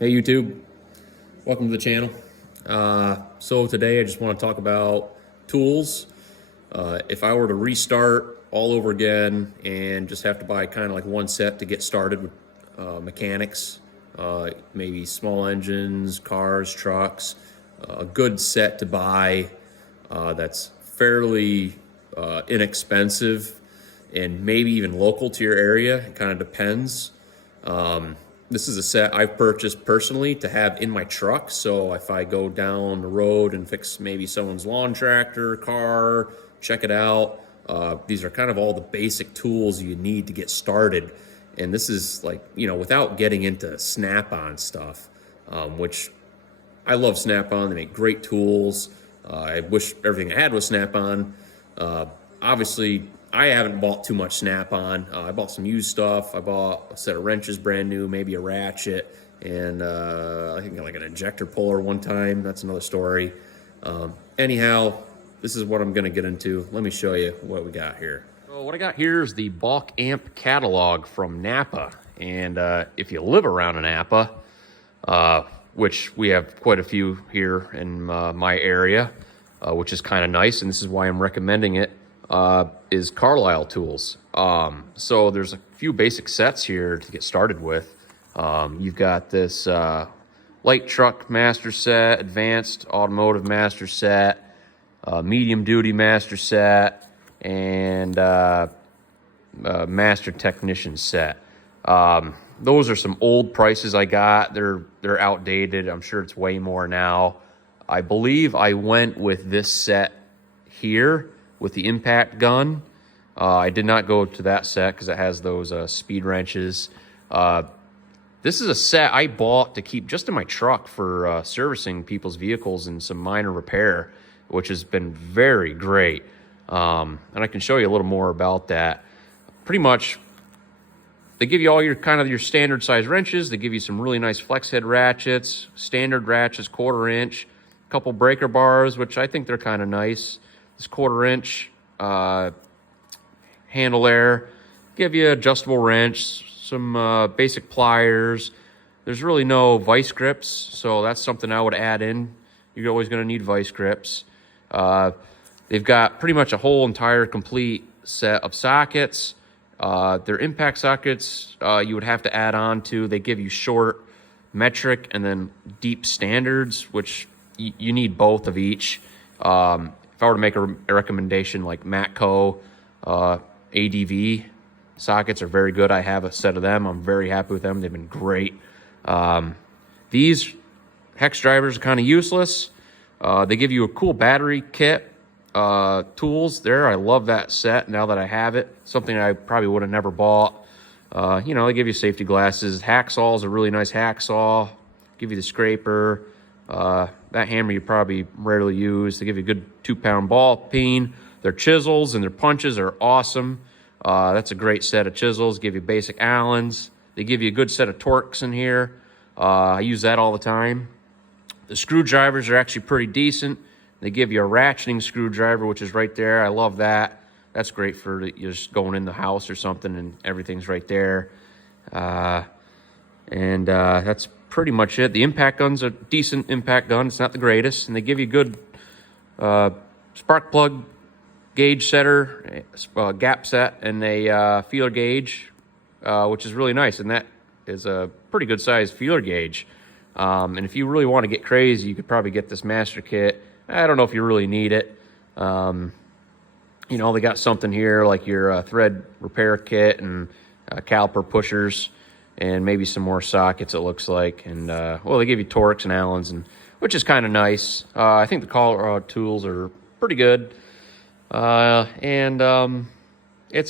Hey YouTube, welcome to the channel. So today I just want to talk about tools. If I were to restart all over again and just have to buy kind of like one set to get started with mechanics, maybe small engines, cars, trucks, a good set to buy that's fairly inexpensive and maybe even local to your area. It kind of depends. This is a set I've purchased personally to have in my truck. So if I go down the road and fix maybe someone's lawn tractor, car, check it out. These are kind of all the basic tools you need to get started. And this is like, without getting into Snap-on stuff, which I love Snap-on. They make great tools. I wish everything I had was Snap-on. Obviously, I haven't bought too much Snap-on. I bought some used stuff. I bought a set of wrenches brand new, maybe a ratchet, and I think like an injector puller one time. That's another story. Anyhow, this is what I'm going to get into. Let me show you what we got here. So what I got here is the bulk amp catalog from Napa. And if you live around in Napa, which we have quite a few here in my area, which is kind of nice, and this is why I'm recommending it, is Carlisle Tools. So there's a few basic sets here to get started with. You've got this light truck master set, advanced automotive master set, medium duty master set, and master technician set. Those are some old prices I got. They're outdated. I'm sure it's way more now. I believe I went with this set here with the impact gun. I did not go to that set because it has those speed wrenches. This is a set I bought to keep just in my truck for servicing people's vehicles and some minor repair, which has been very great. And I can show you a little more about that. Pretty much, they give you all your your standard size wrenches. They give you some really nice flex head ratchets, standard ratchets, 1/4 inch, a couple breaker bars, which I think they're kind of nice. This 1/4 inch handle there, give you adjustable wrench, some basic pliers. There's really no vice grips, so that's something I would add in. You're always going to need vice grips. They've got pretty much a whole entire complete set of sockets. Their impact sockets you would have to add on to. They give you short, metric, and then deep standards, which you need both of each. If I were to make a recommendation, like Matco, ADV sockets are very good. I have a set of them. I'm very happy with them. They've been great. These hex drivers are kind of useless. They give you a cool battery kit. Tools there. I love that set now that I have it. Something I probably would have never bought. They give you safety glasses. Hacksaw is a really nice hacksaw. Give you the scraper. That hammer you probably rarely use. They give you a good 2-pound ball peen. Their chisels and their punches are awesome. That's a great set of chisels. Give you basic Allens. They give you a good set of Torx in here. I use that all the time. The screwdrivers are actually pretty decent. They give you a ratcheting screwdriver, which is right there. I love that. That's great for just going in the house or something and everything's right there. That's pretty much it. The impact gun's a decent impact gun. It's not the greatest. And they give you good spark plug gauge setter, gap set, and a feeler gauge, which is really nice. And that is a pretty good size feeler gauge. And if you really want to get crazy, you could probably get this master kit. I don't know if you really need it. They got something here like your thread repair kit and caliper pushers and maybe some more sockets, it looks like. And, they give you Torx and Allens, which is kind of nice. I think the Carlisle tools are pretty good. It's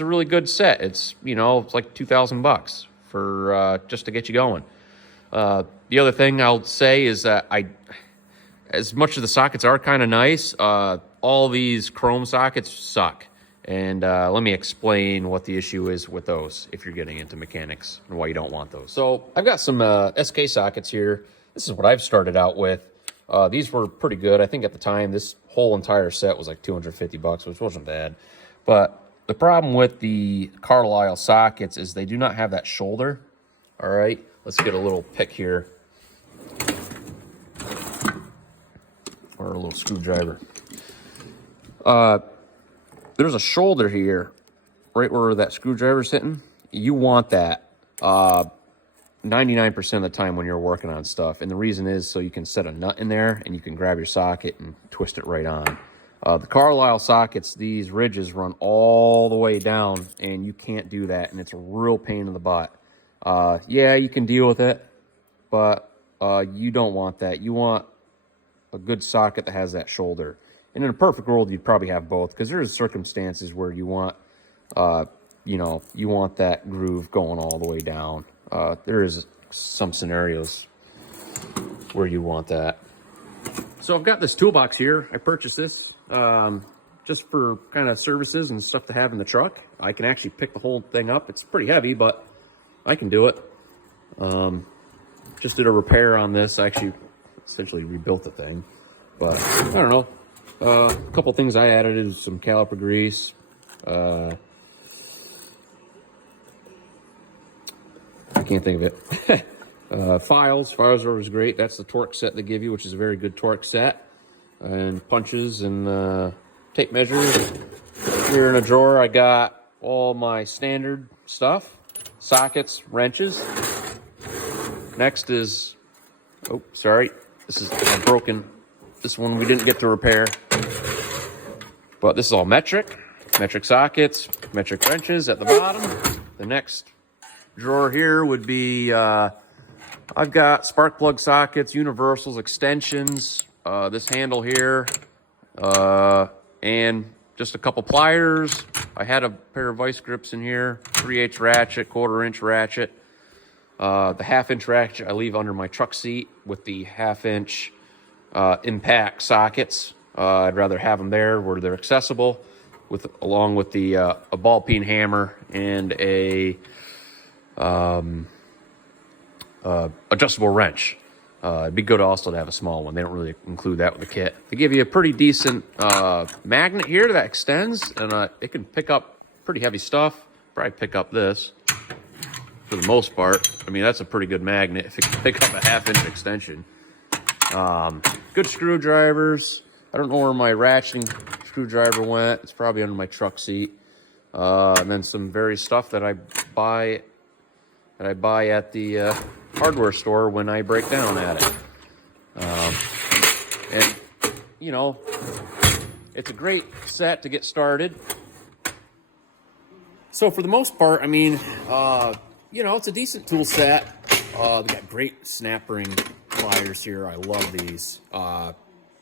a really good set. It's, it's like $2,000 for just to get you going. The other thing I'll say is that as much as the sockets are kind of nice, all these chrome sockets suck. And let me explain what the issue is with those if you're getting into mechanics and why you don't want those. So I've got some SK sockets here. This is what I've started out with. These were pretty good. I think at the time, this whole entire set was like $250, which wasn't bad. But the problem with the Carlisle sockets is they do not have that shoulder. All right, let's get a little pick here. or a little screwdriver. There's a shoulder here, right where that screwdriver's hitting. You want that 99% of the time when you're working on stuff. And the reason is so you can set a nut in there and you can grab your socket and twist it right on. The Carlisle sockets, these ridges run all the way down, and you can't do that, and it's a real pain in the butt. Yeah, you can deal with it, but you don't want that. You want a good socket that has that shoulder. And in a perfect world, you'd probably have both, because there's circumstances where you want, you want that groove going all the way down. There is some scenarios where you want that. So I've got this toolbox here. I purchased this just for kind of services and stuff to have in the truck. I can actually pick the whole thing up. It's pretty heavy, but I can do it. Just did a repair on this. I actually essentially rebuilt the thing, but I don't know. A couple things I added is some caliper grease. I can't think of it. Files are always great. That's the torque set they give you, which is a very good torque set. And punches and tape measures. Here in a drawer, I got all my standard stuff. Sockets, wrenches. Next is, oh, sorry. This is broken. This one we didn't get to repair. But this is all metric sockets, metric wrenches at the bottom. The next drawer here would be, I've got spark plug sockets, universals, extensions, this handle here, and just a couple pliers. I had a pair of vice grips in here, 3/8 ratchet, 1/4 inch ratchet. The 1/2 inch ratchet I leave under my truck seat with the 1/2 inch impact sockets. I'd rather have them there where they're accessible, along with the a ball peen hammer and a adjustable wrench. It'd be good also to have a small one. They don't really include that with the kit. They give you a pretty decent magnet here that extends, and it can pick up pretty heavy stuff. Probably pick up this for the most part. I mean, that's a pretty good magnet if it can pick up a 1/2 inch extension. Good screwdrivers. I don't know where my ratcheting screwdriver went. It's probably under my truck seat. And then some various stuff that I buy at the hardware store when I break down at it. And, you know, it's a great set to get started. So for the most part, I mean, you know, it's a decent tool set. They got great snap ring pliers here. I love these.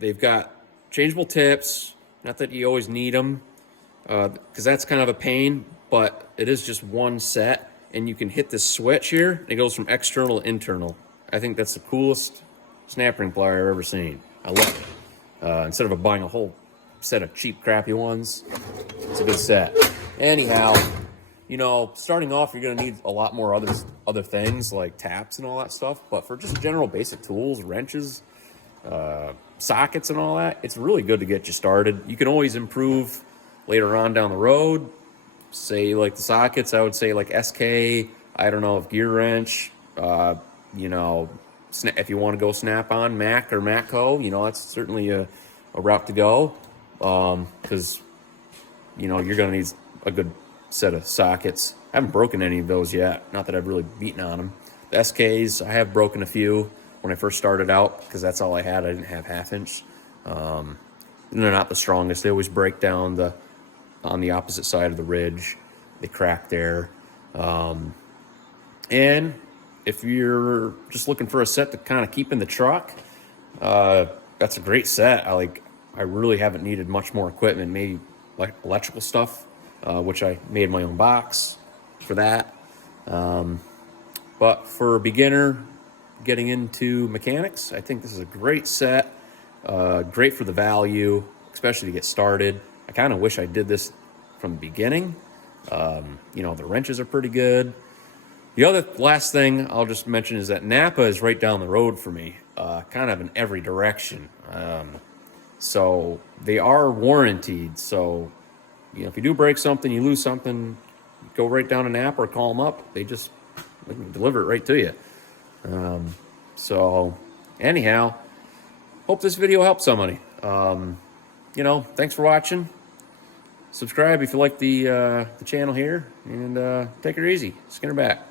They've got changeable tips. Not that you always need them, because that's kind of a pain, but it is just one set, and you can hit this switch here. It goes from external to internal. I think that's the coolest snap ring plier I've ever seen. I love it. Instead of buying a whole set of cheap, crappy ones, it's a good set. Anyhow, you know, starting off, you're going to need a lot more other things like taps and all that stuff. But for just general basic tools, wrenches, sockets and all that, it's really good to get you started. You can always improve later on down the road. Say like the sockets, I would say like SK, I don't know, if gear wrench, you know, if you want to go snap on Mac or Matco, you know, that's certainly a route to go. Because, you know, you're going to need a good set of sockets. I haven't broken any of those yet. Not that I've really beaten on them. The SKs, I have broken a few when I first started out, because that's all I had. I didn't have 1/2 inch. They're not the strongest. They always break down on the opposite side of the ridge. They crack there. And if you're just looking for a set to kind of keep in the truck, that's a great set. I really haven't needed much more equipment, maybe like electrical stuff, which I made my own box for that. But for a beginner getting into mechanics, I think this is a great set. Great for the value, especially to get started. I kind of wish I did this from the beginning. You know, the wrenches are pretty good. The last thing I'll just mention is that Napa is right down the road for me, kind of in every direction. So they are warranted. So, you know, if you do break something, you lose something, go right down to Napa or call them up. They can deliver it right to you. So anyhow, hope this video helped somebody. You know, thanks for watching. Subscribe if you like the channel here, and take it easy. Skinner back.